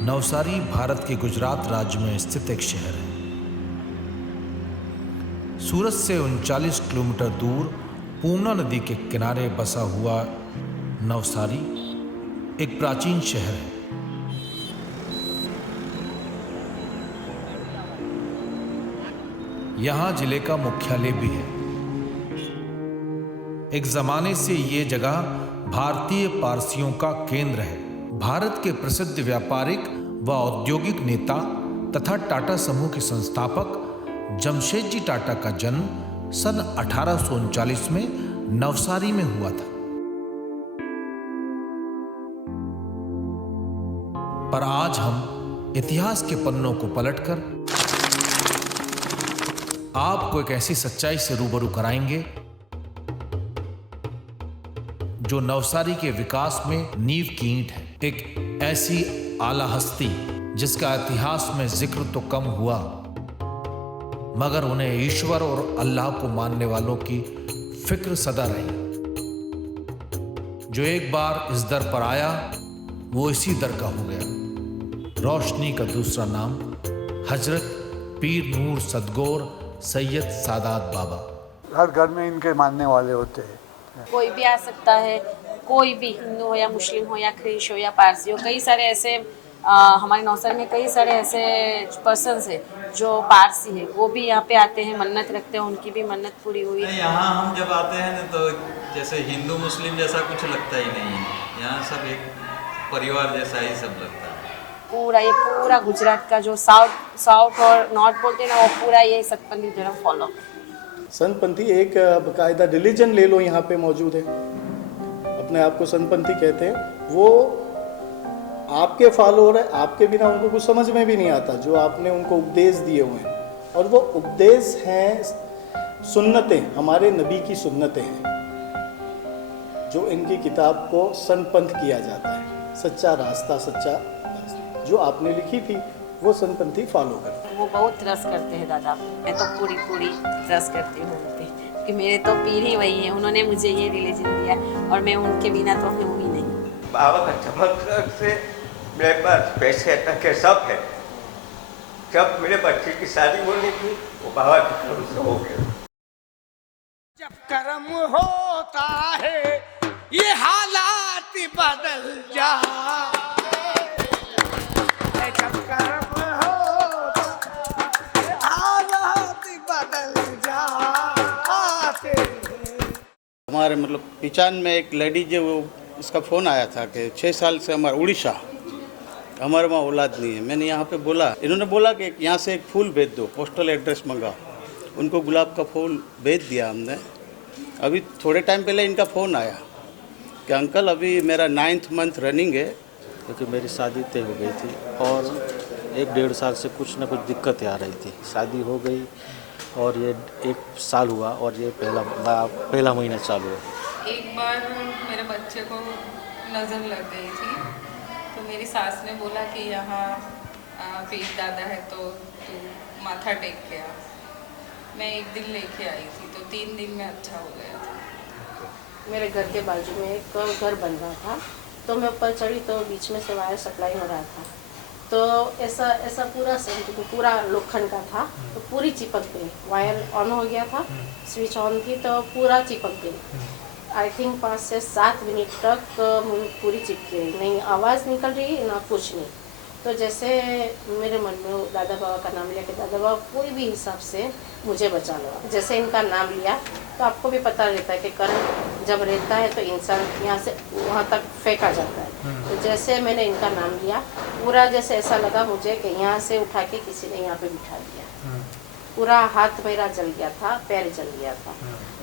नवसारी भारत के गुजरात राज्य में स्थित एक शहर है। सूरत से 39 किलोमीटर दूर पूर्णा नदी के किनारे बसा हुआ नवसारी एक प्राचीन शहर है। यहां जिले का मुख्यालय भी है। एक जमाने से ये जगह भारतीय पारसियों का केंद्र है। भारत के प्रसिद्ध व्यापारिक व औद्योगिक नेता तथा टाटा समूह के संस्थापक जमशेदजी टाटा का जन्म सन 1839 में नवसारी में हुआ था। पर आज हम इतिहास के पन्नों को पलटकर आपको एक ऐसी सच्चाई से रूबरू कराएंगे जो नवसारी के विकास में नींव की ईंट है। एक ऐसी आला हस्ती जिसका इतिहास में जिक्र तो कम हुआ, मगर उन्हें ईश्वर और अल्लाह को मानने वालों की फिक्र सदा रही। जो एक बार इस दर पर आया वो इसी दर का हो गया। रोशनी का दूसरा नाम हजरत पीर नूर सदगोर सैयद सादात बाबा। हर घर में इनके मानने वाले होते हैं। कोई भी आ सकता है, कोई भी हिंदू हो या मुस्लिम हो या ख्रिश हो या पारसी हो। कई सारे ऐसे हमारे नौसर में कई सारे ऐसे पर्सन्स हैं जो पारसी है, वो भी यहाँ पे आते हैं, मन्नत रखते हैं, उनकी भी मन्नत पूरी हुई। यहाँ हम जब आते हैं ना तो जैसे हिंदू मुस्लिम जैसा कुछ लगता ही नहीं है। यहाँ सब एक परिवार जैसा ही सब लगता है। ये पूरा गुजरात का जो साउथ और नॉर्थ बोलते हैं ना, वो पूरा ये सतपंथी धर्म फॉलो। संतपंथी एक बाकायदा रिलीजन ले लो, यहाँ पे मौजूद है, अपने आप को संतपंथी कहते हैं। वो आपके फॉलोअर है, आपके बिना उनको कुछ समझ में भी नहीं आता जो आपने उनको उपदेश दिए हुए हैं। और वो उपदेश हैं सुन्नतें, हमारे नबी की सुन्नतें हैं, जो इनकी किताब को संतपंथ किया जाता है। सच्चा रास्ता जो आपने लिखी थी वो संतपंथी फॉलो करते हैं। वो बहुत ट्रस्ट करते हैं दादा। मैं तो पूरी ट्रस्ट करती हूँ उन पे, क्योंकि मेरे तो पीर ही वही है। उन्होंने मुझे ये रिलीजन दिया और मैं उनके बिना तो हूँ ही नहीं। बाबा का चमक से मेरे पास पैसे तक के सब है। जब मेरे बच्चे की शादी होनी थी वो बाबा के कर्म से हो गया। जब कर्म होता है ये हालात बदल जा। जब कर्म होता ये हालात बदल जाते। हमारे मतलब पहचान में एक लेडी जो वो इसका फ़ोन आया था कि 6 साल से हमारा उड़ीसा, हमारे वहाँ औलाद नहीं है। मैंने यहाँ पे बोला, इन्होंने बोला कि यहाँ से एक फूल भेज दो, पोस्टल एड्रेस मंगा। उनको गुलाब का फूल भेज दिया हमने। अभी थोड़े टाइम पहले इनका फ़ोन आया कि अंकल अभी मेरा 9th मंथ रनिंग है, क्योंकि मेरी शादी तय हो गई थी और 1-1.5 साल से कुछ ना कुछ दिक्कतें आ रही थी। शादी हो गई और ये 1 साल हुआ और ये पहला महीना चालू है। एक बार मेरे बच्चे को नज़र लग गई थी तो मेरी सास ने बोला कि यहाँ पीर दादा है तो तू माथा टेक के आ। मैं 1 दिन लेके आई थी तो 3 दिन में अच्छा हो गया था। मेरे घर के बाजू में एक घर बन रहा था, तो मैं ऊपर चढ़ी तो बीच में से वायर सप्लाई हो रहा था। तो ऐसा पूरा सेंट पूरा लोखंड का था, तो पूरी चिपक गई। वायर ऑन हो गया था, स्विच ऑन की तो पूरा चिपक गई। आई थिंक 5 से 7 मिनट तक पूरी चिपकी रही, नहीं आवाज़ निकल रही ना कुछ नहीं। तो जैसे मेरे मन में दादा बाबा का नाम लिया कि दादा बाबा कोई भी हिसाब से मुझे बचा लो। जैसे इनका नाम लिया तो आपको भी पता रहता है कि करंट जब रहता है तो इंसान यहाँ से वहाँ तक फेंका जाता है। तो जैसे मैंने इनका नाम लिया, पूरा जैसे ऐसा लगा मुझे कि यहाँ से उठा के किसी ने यहाँ पे बिठा दिया। पूरा हाथ मेरा जल गया था, पैर जल गया था,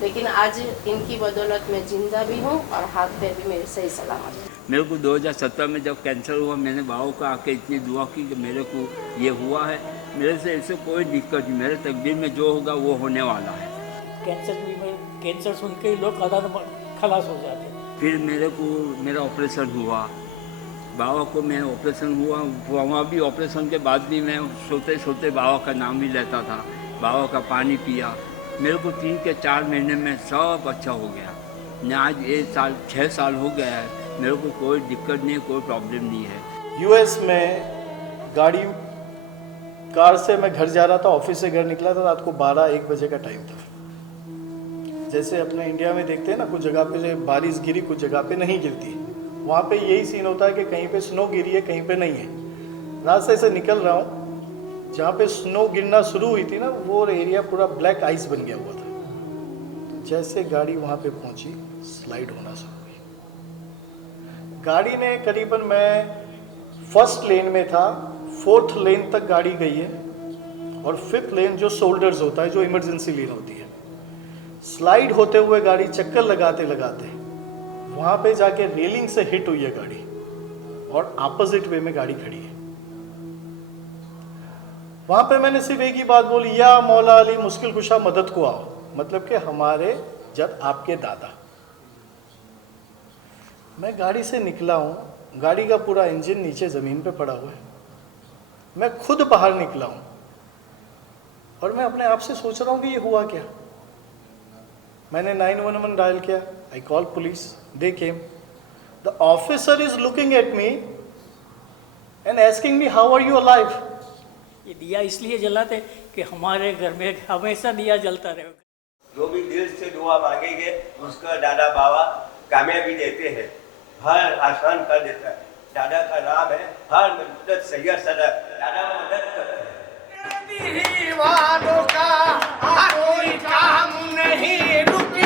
लेकिन आज इनकी बदौलत मैं जिंदा भी हूँ और हाथ पैर भी मेरे सही सलामत है। मेरे को 2017 में जब कैंसर हुआ, मैंने बाबा को आके इतनी दुआ की कि मेरे को ये हुआ है, मेरे से ऐसे कोई दिक्कत नहीं, मेरे तकदीर में जो होगा वो होने वाला है। कैंसर सुन के लोग खलास हो जाते हैं। फिर मेरा ऑपरेशन हुआ, बाबा को मैं ऑपरेशन हुआ, वहाँ भी ऑपरेशन के बाद भी मैं सोते सोते बाबा का नाम ही लेता था, बाबा का पानी पिया। मेरे को 3 के 4 महीने में सब अच्छा हो गया। मैं आज 6 साल हो गया है, मेरे को कोई दिक्कत नहीं, कोई प्रॉब्लम नहीं है। यूएस में गाड़ी कार से मैं घर जा रहा था, ऑफिस से घर निकला था, रात को 12-1 बजे का टाइम था। जैसे अपने इंडिया में देखते हैं ना, कुछ जगह पे बारिश गिरी, कुछ जगह पे नहीं गिरती, वहाँ पे यही सीन होता है कि कहीं पे स्नो गिरी है, कहीं पे नहीं है। रास्ते से निकल रहा हूँ, जहाँ पे स्नो गिरना शुरू हुई थी ना, वो एरिया पूरा ब्लैक आइस बन गया हुआ था। तो जैसे गाड़ी वहाँ पे पहुँची, स्लाइड होना शुरू हुई। गाड़ी ने करीबन, मैं फर्स्ट लेन में था, 4th लेन तक गाड़ी गई है, और 5th लेन जो शोल्डर्स होता है, जो इमरजेंसी लेन होती है, स्लाइड होते हुए गाड़ी चक्कर लगाते लगाते वहाँ पे जाके रेलिंग से हिट हुई है गाड़ी, और अपोजिट वे में गाड़ी खड़ी है। वहाँ पे मैंने सिर्फ एक ही बात बोली, या मौला अली मुश्किल कुशा मदद को आओ, मतलब कि हमारे जब आपके दादा। मैं गाड़ी से निकला हूँ, गाड़ी का पूरा इंजन नीचे ज़मीन पे पड़ा हुआ है, मैं खुद बाहर निकला हूँ, और मैं अपने आप से सोच रहा हूँ कि ये हुआ क्या। मैंने 911 डायल किया, I call police, they came, the officer is looking at me and asking me how are you alive. ये दिया इसलिए जलाते कि हमारे घर में हमेशा दिया जलता रहे। जो भी दिल से दुआ मांगेंगे उसका दादा बाबा कामयाबी देते हैं, हर आसान कर देता है। दादा का नाम है हर मदद सैयद सदर, दादा मदद करते हैं। दीवानों का कोई काम नहीं रुकी,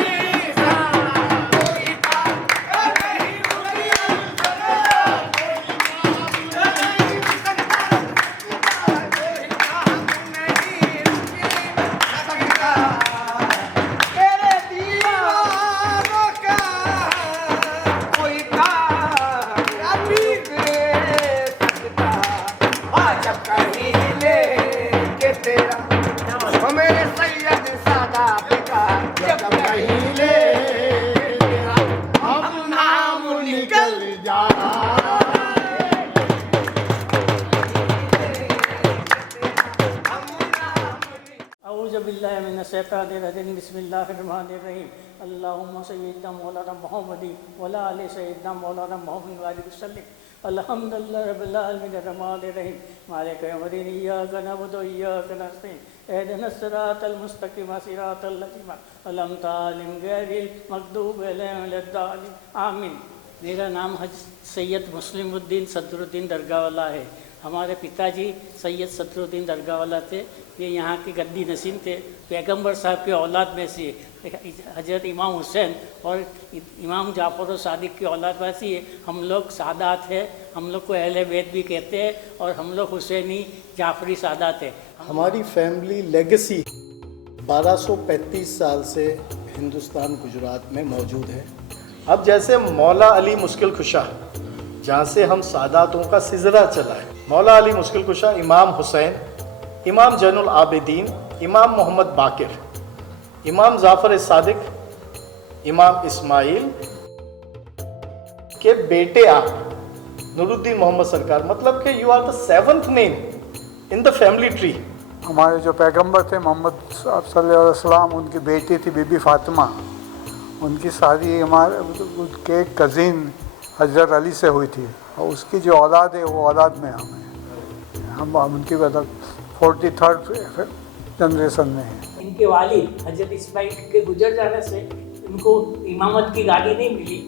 कोई काम नहीं रुकी, मेरे दीवानों का कोई काम नहीं दे सकता। जब कहीं ले के तेरा मेरे सैयद सादा पिता, जब कहीं ले तेरा हम नाम निकल जाना। औज़ु बिल्लाहि मिनश शैतानिर रजीम, बिस्मिल्लाहिर्रहमानिर्रहीम। अल्लाहुम्मा सय्यिदना मौलाना मुहम्मदी वला आले सय्यिदना मौलाना मुहम्मद व अलैहि वसल्लम। अल्हम्दुलिल्लाहि रब्बिल आलमीन अर्रहमानिर रहीम मालिक यौमिद्दीन इय्याका नअबुदु व इय्याका नस्तईन इहदिनस सिरातल मुस्तकीम सिरातल लज़ीना अनअमता अलैहिम गैरिल मग़दूबि अलैहिम वलद्दालिन आमीन। मेरा नाम सैयद मुस्लिमुद्दीन सदरुद्दीन दरगाहवाला है। हमारे पिताजी सैयद सदरुद्दीन दरगाहवाला थे, ये यहाँ के गद्दी नसीम थे। पैगंबर साहब के औलाद में से हज़रत इमाम हुसैन और इमाम जाफ़र सादिक की औलाद में से हम लोग सादात है। हम लोग को अहले बैत भी कहते हैं, और हम लोग हुसैनी जाफरी सादात है। हमारी फैमिली लेगेसी 1235 साल से हिंदुस्तान गुजरात में मौजूद है। अब जैसे मौला अली मुश्किल कुशा, जहाँ से हम सादातों का सिलसिला चला है, मौला अली मुश्किल कुशा, इमाम हुसैन, इमाम जैनुल आबिदीन, इमाम मोहम्मद बाकिर, इमाम जाफ़र सादिक, इमाम इस्माइल के बेटे आप नूरुद्दीन मोहम्मद सरकार, मतलब कि you are the 7th name in the family tree. हमारे जो पैगंबर थे मोहम्मद सल्लल्लाहु अलैहि वसल्लम, उनकी बेटी थी बीबी फातिमा, उनकी शादी हमारे उनके कज़िन हज़रत अली से हुई थी, और उसकी जो औलाद है वो औलाद में हम उनकी मतलब 43rd जनरेशन में है। इनके वालिद हजरत इस्माइल के गुजर जाने से इनको इमामत की गाड़ी नहीं मिली।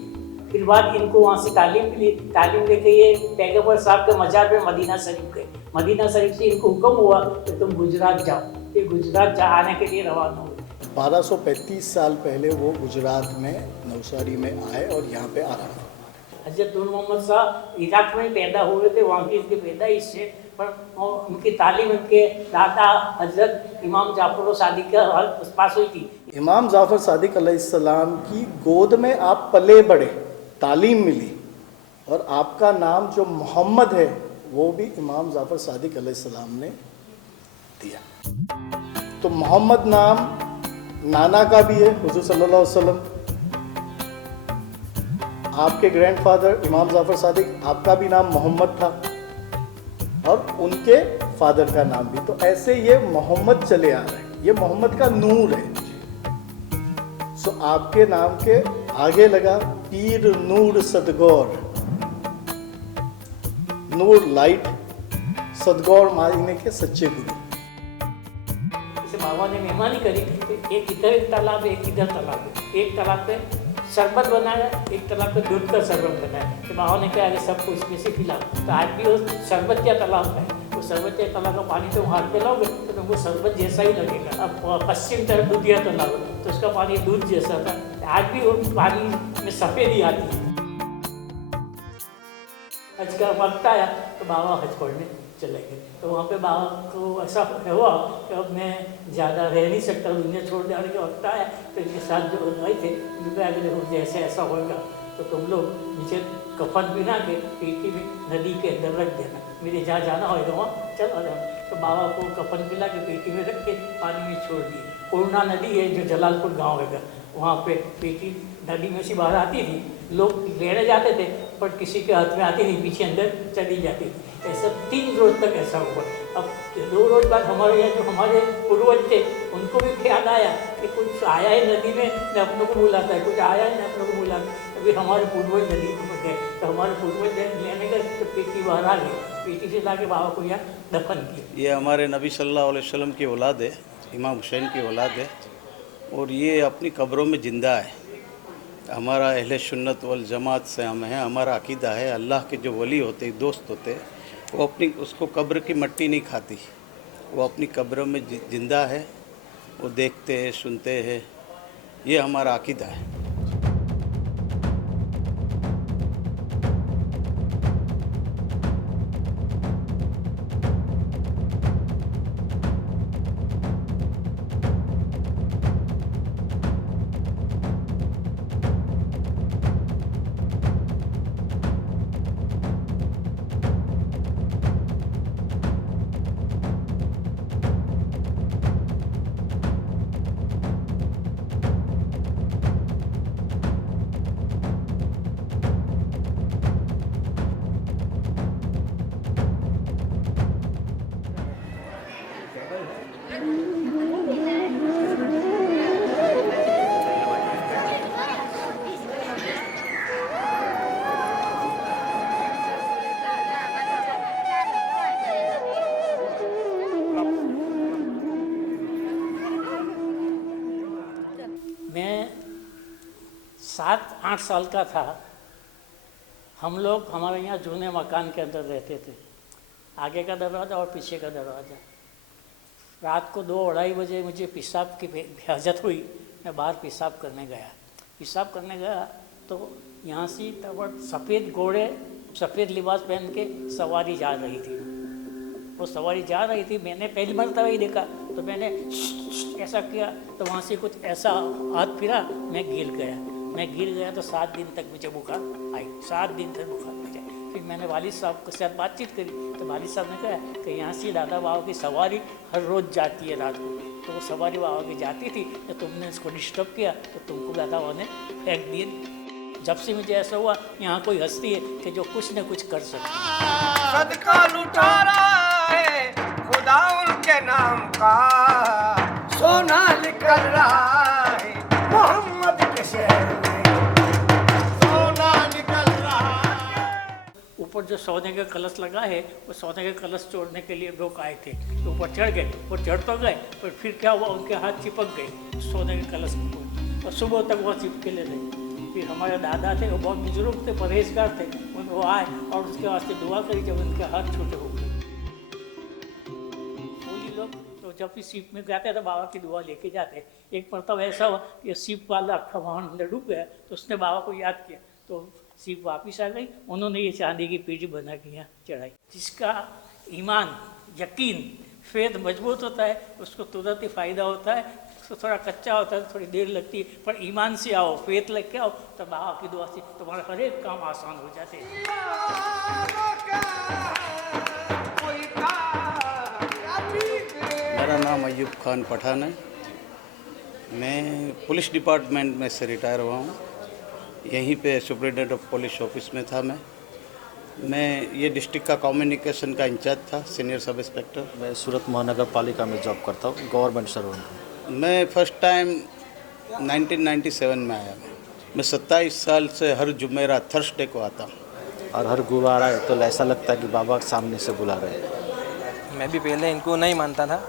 फिर बाद इनको वहाँ से तालीम मिली। तालीम लेके ये पैगंबर साहब के मजार पे मदीना शरीफ गए। मदीना शरीफ से इनको हुक्म हुआ कि तुम गुजरात जाओ। ये गुजरात आने के लिए रवाना हुए। 1235 साल पहले वो गुजरात में नवसारी में आए और यहाँ पे आराम हुआ। हजरत नूर मोहम्मद साहब इराक में पैदा हुए थे, वहाँ की इनकी पैदाइश से, पर उनकी तालीम उनके दादा हजरत इमाम जाफर सादिक के पास हुई थी। इमाम जाफ़र सादिक अलैहिस्सलाम की गोद में आप पले बड़े, तालीम मिली, और आपका नाम जो मोहम्मद है वो भी इमाम जाफ़र सादिक अलैहिस्सलाम ने दिया। तो मोहम्मद नाम नाना का भी है, हुज़ूर सल्लल्लाहु अलैहि वसल्लम। आपके ग्रैंडफादर इमाम जाफ़र सादिक, आपका भी नाम मोहम्मद था, और उनके फादर का नाम भी। तो ऐसे ये मोहम्मद चले आ रहे हैं, ये मोहम्मद का नूर है। सो आपके नाम के आगे लगा पीर नूर सदगौर, नूर लाइट, सदगौर मायने के सच्चे गुरु। जैसे बाबा ने मेहमानी करी तो एक इधर एक तालाब है, एक इधर तालाब है। एक तालाब पे शरबत बनाया, एक तालाब पे दूध का शरबत बनाया। तो बाबा ने क्या है सबको इसमें से पिला। तो आज भी वो शरबत क्या तालाब है, वो शरबत या तालाब का पानी तो हाथ पे लाओगे तो तुमको शरबत जैसा ही लगेगा। अब पश्चिम तरफ दूधिया तालाब तो उसका पानी दूध जैसा था। आज भी वो पानी में सफ़ेदी आती है। हज का वक्त आया तो बाबा हज पढ़ने चले गए। तो वहाँ पे बाबा को ऐसा हुआ कि अब मैं ज़्यादा रह नहीं सकता, दुनिया छोड़ जाने का वक्त आया। तो इनके साथ जो गए थे उनके आगे देखो जैसे ऐसा होगा तो तुम लोग नीचे कफन बिना के पेटी में नदी के अंदर रख देना, मेरे जहाँ जाना होगा वहाँ चला जाना। तो बाबा को कफन पिला के पेटी में रख के पानी में छोड़ दिए। पूर्णा नदी है जो जलालपुर गाँव है, वहाँ पे पेटी नदी में से बाहर आती थी, लोग लेने जाते थे पर किसी के हाथ में आती नहीं, पीछे अंदर चली जाती थी। ऐसा 3 रोज तक ऐसा हुआ। अब 2 रोज बाद हमारे यहाँ जो हमारे पूर्वज थे उनको भी ख्याल आया कि कुछ आया है नदी में, न अपनों को बुलाता है, कुछ आया है न अपनों को बुलाता है। अभी हमारे पूर्वज नदी में गए तो हमारे पूर्वज लेने गए तो पेटी बाहर आ गई, पेटी से ला के बाबा को यहाँ दफन किया। ये हमारे नबी सल्लल्लाहु अलैहि वसल्लम की औलाद है, इमाम हुसैन की औलाद है और ये अपनी कब्रों में ज़िंदा है। हमारा अहले सुन्नत वल जमात से हम हैं, हमारा अकीदा है अल्लाह के जो वली होते दोस्त होते वो अपनी उसको कब्र की मट्टी नहीं खाती, वो अपनी कब्रों में ज़िंदा है, वो देखते हैं सुनते हैं, ये हमारा अकीदा है। मैं 7-8 साल का था। हम लोग हमारे यहाँ जूने मकान के अंदर रहते थे, आगे का दरवाज़ा और पीछे का दरवाज़ा। रात को 2-2:30 बजे मुझे पेशाब की हाजत हुई, मैं बाहर पेशाब करने गया। पेशाब करने गया तो यहाँ से तब सफ़ेद घोड़े सफ़ेद लिबास पहन के सवारी जा रही थी। वो सवारी जा रही थी, मैंने पहली मरतबा ही देखा तो मैंने ऐसा किया तो वहाँ से कुछ ऐसा हाथ फिरा, मैं गिर गया तो 7 दिन तक मुझे बुखार आई, 7 दिन तक बुखार आ जाए। फिर मैंने वालिद साहब के साथ बातचीत करी तो वालिद साहब ने कहा कि यहाँ से दादा बाबा की सवारी हर रोज़ जाती है रात को, तो वो सवारी बाबा की जाती थी तो तुमने इसको डिस्टर्ब किया तो तुमको दादा बाबा ने फेंक दिए। जब से मुझे ऐसा हुआ यहाँ कोई हस्ती है कि जो कुछ न कुछ कर सकती है। सदका लुटा रहा है खुदा उनके नाम का, सोना निकल रहा है मोहम्मद के शहर में, सोना निकल रहा है। ऊपर जो सोने का कलश लगा है वो सोने का कलश तोड़ने के लिए लोग आए थे, तो ऊपर चढ़ गए, वो चढ़ तो गए पर फिर क्या हुआ, उनके हाथ चिपक गए सोने के कलश को और सुबह तक वो चिपके ले रहे। फिर हमारे दादा थे, वो बहुत बुजुर्ग थे, परहेजगार थे, वो आए और उसके वास्ते दुआ करी जब उनके हाथ छोटे हो गए। कोई लोग तो जब भी सीप में जाते तो बाबा की दुआ लेके जाते। एक मरतबा ऐसा हुआ कि सीप वाला अक्खा वाहन अंदर डूब गया तो उसने बाबा को याद किया तो सीप वापिस आ गई, उन्होंने ये चांदी की पेटी बना के यहाँ चढ़ाई। जिसका ईमान यकीन फेद मजबूत होता है उसको तुरंत ही फ़ायदा होता है, तो थोड़ा कच्चा होता है तो थोड़ी देर लगती है, पर ईमान से आओ, फेत लग के आओ तो बाबा की दुआ से तुम्हारा हर एक काम आसान हो जाते हैं। मेरा नाम अयूब खान पठान है, मैं पुलिस डिपार्टमेंट में से रिटायर हुआ हूँ। यहीं पे सुपरिटेंडेंट ऑफ पुलिस ऑफिस में था मैं ये डिस्ट्रिक्ट का कम्युनिकेशन का इंचार्ज था, सीनियर सब इंस्पेक्टर। मैं सूरत महानगर पालिका में जॉब करता हूँ, गवर्नमेंट सर्वेंट। मैं फर्स्ट टाइम 1997 में आया। मैं 27 साल से हर जुमेरात थर्सडे को आता हूँ और हर गुरुवार आए तो ऐसा लगता है कि बाबा सामने से बुला रहे हैं। मैं भी पहले इनको नहीं मानता था,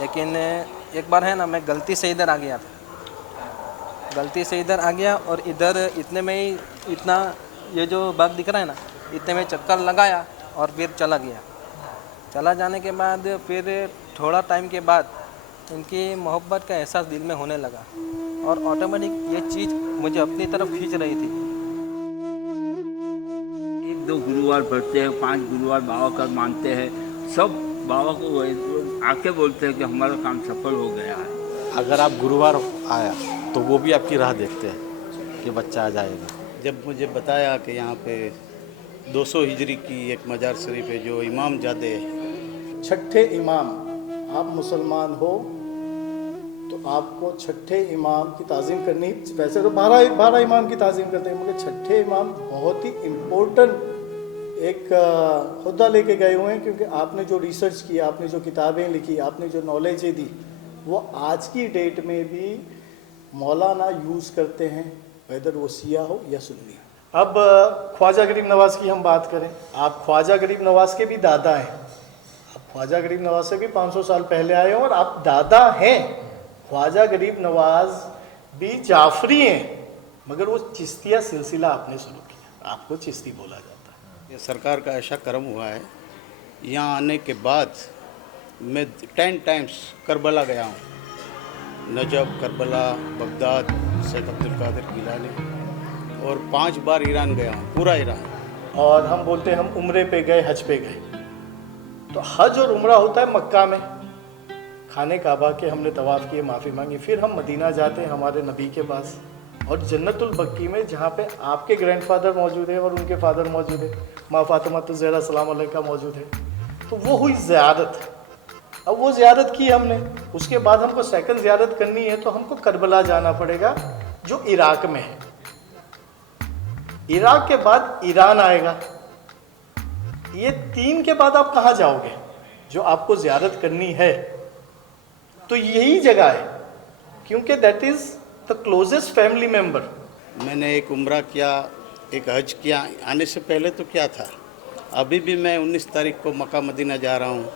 लेकिन एक बार है ना मैं गलती से इधर आ गया था, गलती से इधर आ गया और इधर इतने में ही इतना ये जो बाग दिख रहा है ना, इतने में चक्कर लगाया और फिर चला गया। चला जाने के बाद फिर थोड़ा टाइम के बाद इनकी मोहब्बत का एहसास दिल में होने लगा और ऑटोमेटिक ये चीज़ मुझे अपनी तरफ खींच रही थी। 1-2 गुरुवार पढ़ते हैं, 5 गुरुवार बाबा का मानते हैं, सब बाबा को आके बोलते हैं कि हमारा काम सफल हो गया है। अगर आप गुरुवार आया तो वो भी आपकी राह देखते हैं कि बच्चा आ जाएगा। जब मुझे बताया कि यहाँ पे 200 हिजरी की एक मजार शरीफ है जो इमाम जादे छठे इमाम, आप मुसलमान हो तो आपको छठे इमाम की ताज़ीम करनी। वैसे तो 12 इमाम की ताज़ीम करते हैं, मगर छठे इमाम बहुत ही इम्पोर्टेंट एक हुद्दा लेके गए हुए हैं, क्योंकि आपने जो रिसर्च किया, आपने जो किताबें लिखी, आपने जो नॉलेजें दी, वो आज की डेट में भी मौलाना यूज़ करते हैं, वेदर वो शिया हो या सुन्नी। अब ख्वाजा गरीब नवाज़ की हम बात करें, आप ख्वाजा गरीब नवाज़ के भी दादा हैं। आप ख्वाजा गरीब नवाज़ से भी 500 साल पहले आए हो और आप दादा हैं। ख्वाजा गरीब नवाज़ भी जाफरी हैं, मगर वो चिश्तिया सिलसिला आपने शुरू किया, आपको चिश्ती बोला जाता है। ये सरकार का ऐसा कर्म हुआ है, यहाँ आने के बाद मैं 10 टाइम्स करबला गया हूँ, नजब, करबला, बगदाद, शेख अब्दुल कादिर गिलानी, और 5 बार ईरान गया हूँ, पूरा ईरान। और हम बोलते हैं हम उम्रे पे गए, हज पे गए, तो हज और उम्रा होता है मक्का में, खाने काबा के हमने तवाफ़ किए, माफ़ी मांगी, फिर हम मदीना जाते हैं हमारे नबी के पास, और जन्नतुल बक्की में जहाँ पे आपके ग्रैंडफादर मौजूद है और उनके फादर मौजूद है, माँ फातिमा ज़हरा सलाम अलैहा मौजूद है, तो वो हुई ज़ियारत। अब वो ज़ियारत की हमने, उसके बाद हमको सेकंड ज़ियारत करनी है तो हमको करबला जाना पड़ेगा जो इराक में है। इराक के बाद ईरान आएगा, ये 3 के बाद आप कहाँ जाओगे जो आपको ज़ियारत करनी है? तो यही जगह है, क्योंकि that is the closest family member. मैंने एक उम्रा किया, एक हज किया, आने से पहले तो क्या था, अभी भी मैं 19 तारीख को मक्का मदीना जा रहा हूँ,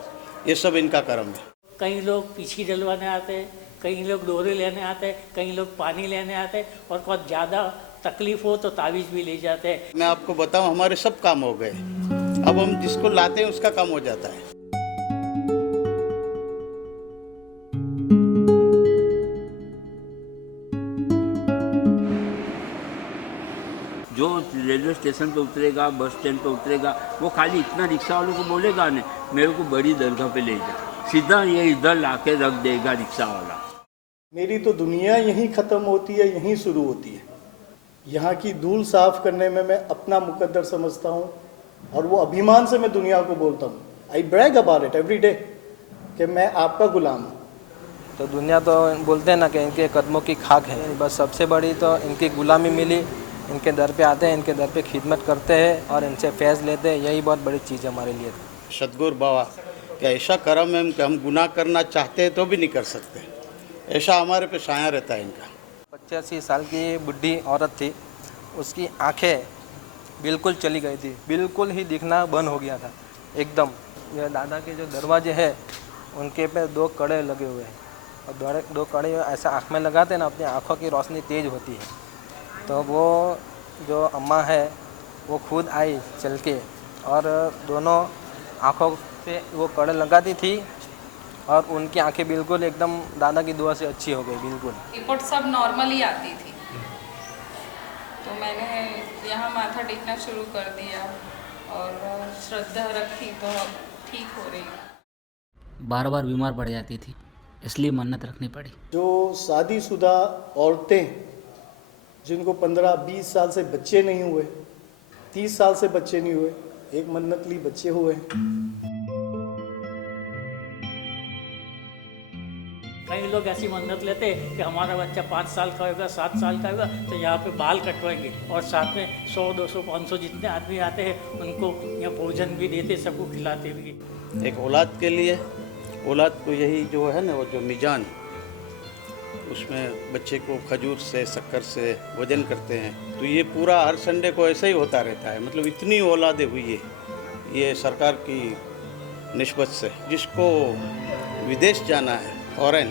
ये सब इनका कर्म है। कई लोग पीछी डलवाने आते हैं, कई लोग डोरे लेने आते हैं, कई लोग पानी लेने आते हैं, और बहुत ज़्यादा तकलीफ हो तो तावीज़ भी ले जाते हैं। मैं आपको बताऊं, हमारे सब काम हो गए, अब हम जिसको लाते हैं उसका काम हो जाता है। जो रेलवे स्टेशन पे उतरेगा, बस स्टैंड पे उतरेगा, वो खाली इतना रिक्शा वालों को बोलेगा न, मेरे को बड़ी दरगाह पे ले जा, सीधा ये इधर लाके रख देगा रिक्शा वाला। मेरी तो दुनिया यहीं ख़त्म होती है, यहीं शुरू होती है। यहाँ की धूल साफ़ करने में मैं अपना मुकद्दर समझता हूँ, और वो अभिमान से मैं दुनिया को बोलता हूँ, I brag about it every day, कि मैं आपका गुलाम हूँ। तो दुनिया तो बोलते हैं ना कि इनके कदमों की खाक है, बस सबसे बड़ी तो इनकी गुलामी मिली, इनके दर पे आते हैं, इनके दर पे खिदमत करते हैं और इनसे फैज़ लेते हैं, यही बहुत बड़ी चीज़ है हमारे लिए। सतगुरु बाबा का ऐसा करम है कि हम गुनाह करना चाहते हैं तो भी नहीं कर सकते, ऐसा हमारे पे छाया रहता है इनका। 85 साल की बुढ़ी औरत थी, उसकी आंखें बिल्कुल चली गई थी, बिल्कुल ही दिखना बंद हो गया था एकदम। ये दादा के जो दरवाजे हैं उनके पे 2 कड़े लगे हुए हैं, और 2 कड़े ऐसा आँख में लगाते हैं ना, अपनी आँखों की रोशनी तेज़ होती है। तो वो जो अम्मा है वो खुद आई चल के, और दोनों आँखों पे वो कड़े लगाती थी, और उनकी आंखें बिल्कुल एकदम दादा की दुआ से अच्छी हो गई बिल्कुल। रिपोर्ट सब नॉर्मल ही आती थी, तो मैंने यहाँ माथा टेकना शुरू कर दिया और श्रद्धा रखी तो अब ठीक हो रही। बार बार बीमार पड़ जाती थी, इसलिए मन्नत रखनी पड़ी। जो शादीशुदा औरतें जिनको 15-20 साल से बच्चे नहीं हुए, 30 साल से बच्चे नहीं हुए, एक मन्नत ली बच्चे हुए। कई लोग ऐसी मन्नत लेते हैं कि हमारा बच्चा 5 साल का होगा, 7 साल का होगा, तो यहाँ पे बाल कटवाएंगे, और साथ में 100, 200, 500 जितने आदमी आते हैं उनको यहाँ भोजन भी देते, सबको खिलाते भी। एक औलाद के लिए, औलाद को यही जो है ना, वो जो मिजान, उसमें बच्चे को खजूर से, शक्कर से वजन करते हैं, तो ये पूरा हर संडे को ऐसा ही होता रहता है। मतलब इतनी औलादें हुई है, ये सरकार की निस्बत से। जिसको विदेश जाना है फॉरेन,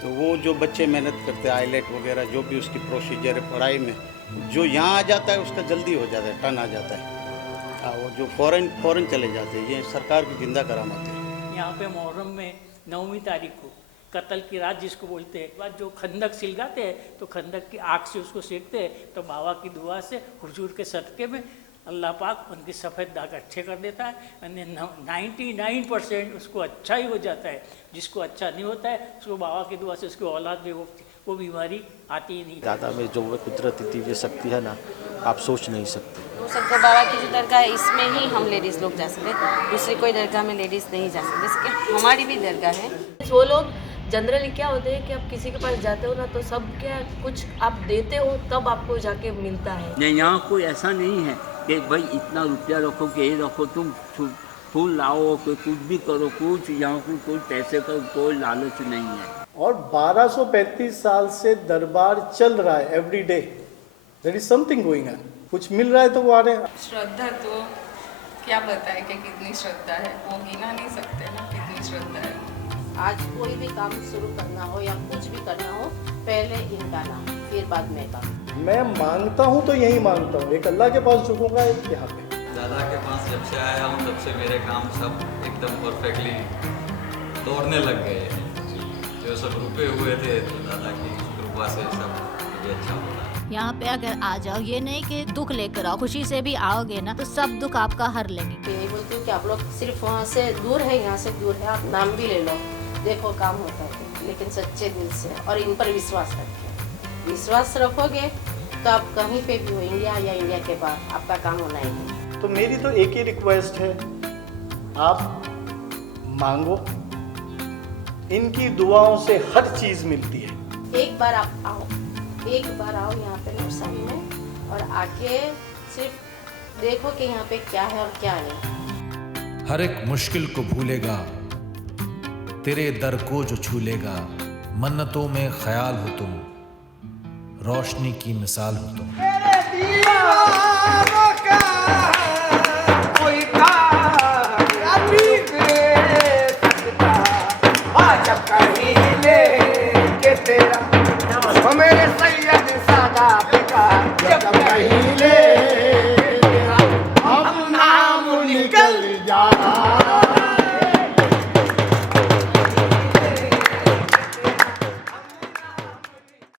तो वो जो बच्चे मेहनत करते हैं आईलेट वगैरह जो भी उसकी प्रोसीजर है पढ़ाई में, जो यहाँ आ जाता है उसका जल्दी हो जाता है, टर्न आ जाता है। वो जो फॉरेन चले जाते हैं, ये सरकार की जिंदा करामत है। यहाँ पे मुहर्रम में 9वीं तारीख को कत्ल की रात जिसको बोलते हैं, बाद जो खंदक सिलगाते हैं तो खंदक की आग से उसको सेकते हैं, तो बाबा की दुआ से हुजूर के सदक़े में अल्लाह पाक उनके सफ़ेद दाग अच्छे कर देता है। 99% उसको अच्छा ही हो जाता है। जिसको अच्छा नहीं होता है उसको बाबा की दुआ से उसकी औलाद में वो बीमारी आती ही नहीं। दादा में जो कुदरती दिव्य शक्ति है ना, आप सोच नहीं सकते। वो सबका बाबा की जो दरगाह है इसमें ही हम लेडीज़ लोग जा सकते, दूसरी कोई दरगाह में लेडीज़ नहीं जा सकते, जैसे कि हमारी भी दरगाह है। वो लोग जनरली क्या होते हैं कि आप किसी के पास जाते हो ना तो सब क्या कुछ आप देते हो तब आपको जाके मिलता है। नहीं, यहाँ कोई ऐसा नहीं है कि भाई इतना रुपया रखो कि ये रखो, तुम फूल लाओ, कोई कुछ भी करो, कुछ यहाँ कोई पैसे का कोई लालच नहीं है। और 1235 साल से दरबार चल रहा है every day, there is something going on. कुछ मिल रहा है तो वो आ रहे हैं। श्रद्धा तो क्या बताए कि कितनी श्रद्धा है, वो गिना नहीं सकते ना कितनी श्रद्धा है। आज कोई भी काम शुरू करना हो या कुछ भी करना हो, पहले इनका नाम फिर बाद में का। मैं मांगता हूँ तो यही मांगता हूँ, एक अल्लाह के पास झुकूंगा, एक यहाँ पे। दादा के पास जब से आया हूँ तब से मेरे काम सब एकदम परफेक्टली दौड़ने लग गए हैं। जो सब रुके हुए थे तो दादा की कृपा से सब अभी अच्छा हो रहा है। यहाँ पे अगर आ जाओ, ये नहीं कि दुख लेकर आओ, खुशी से भी आओगे ना तो सब दुख आपका हर लेंगे। यही बोलती हूँ कि आप लोग सिर्फ वहाँ से दूर है, यहाँ से दूर है, आप नाम भी ले लो, देखो काम होता है, लेकिन सच्चे दिल से और इन पर विश्वास रखें। विश्वास रखोगे तो आप कहीं पे भी हो, इंडिया या इंडिया के बाहर, आपका काम होना ही है। तो मेरी तो एक ही रिक्वेस्ट है, आप मांगो, इनकी दुआओं से हर चीज मिलती है। एक बार आप आओ, एक बार आओ यहाँ पे नौसारी में और आके सिर्फ देखो कि यहाँ पे क्या है और क्या नहीं। हर एक मुश्किल को भूलेगा, तेरे दर को जो छू लेगा। मन्नतों में ख्याल हो तुम, रोशनी की मिसाल हो तुम। मेरे सैयद सादा पिता जब कहीं ले अब नाम निकल जा